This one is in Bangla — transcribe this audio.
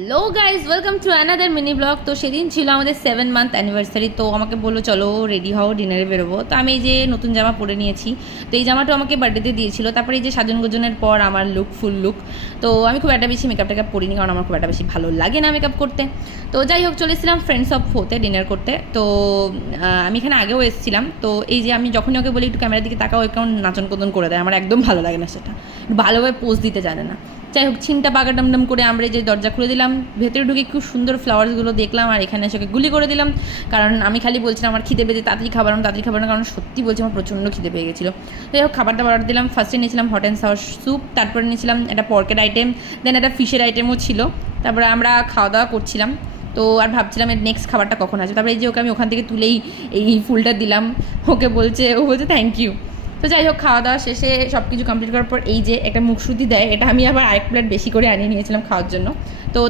Hello guys, welcome to another mini blog. তো সেদিন ছিল আমাদের 7 মান্থ অ্যানিভার্সারি। তো আমাকে বললো চলো রেডি হও, ডিনারে বেরোবো। তো আমি এই যে নতুন জামা পরে নিয়েছি। তো এই জামাটা আমাকে বার্থডেতে দিয়েছিল। তারপরে এই যে সাজন গোজনের পর আমার ফুল লুক। তো আমি খুব একটা বেশি মেকআপ টেকআপ করিনি, কারণ আমার খুব একটা বেশি ভালো লাগে না মেকআপ করতে। তো যাই হোক, চলেছিলাম ফ্রেন্ডস অফ ফোতে ডিনার করতে। তো আমি এখানে আগেও এসেছিলাম। তো এই যে আমি যখনই ওকে বলি একটু ক্যামেরার দিকে তাকাও, কেমন নাচন কোদন করে দেয়। আমার একদম ভালো লাগে না সেটা, ভালোভাবে পোজ দিতে জানে না। যাই হোক, ছিনটা পাকা ডমডম করে আমরা যে দরজা খুলে দিলাম, ভেতরে ঢুকে খুব সুন্দর ফ্লাওয়ার্সগুলো দেখলাম, আর এখানে এসে গুলি করে দিলাম। কারণ আমি খালি বলছিলাম আমার খিদে পেয়েছে, তাড়াতাড়ি খাবার না, কারণ সত্যি বলছি আমার প্রচণ্ড খিদে পেয়ে গেছিলো। যাই হোক, খাবার দাবার অর্ডার দিলাম। ফার্স্টে নিয়েছিলাম হট অ্যান্ড সাওয়ার স্যুপ, তারপরে নিয়েছিলাম একটা পর্কের আইটেম, দেন একটা ফিশের আইটেমও ছিল। তারপরে আমরা খাওয়া দাওয়া করছিলাম। তো আর ভাবছিলাম এর নেক্সট খাবারটা কখন আসবে। তারপরে এই যে ওকে আমি ওখান থেকে তুলেই এই ফুলটা দিলাম, ও বলছে থ্যাংক ইউ। তো যাই হোক, খাওয়া দাওয়া শেষে সব কিছু কমপ্লিট করার পর এই যে একটা মুখশ্রুতি দেয়, এটা আমি আবার আরেক প্লেট বেশি করে আনিয়ে নিয়েছিলাম খাওয়ার জন্য। তো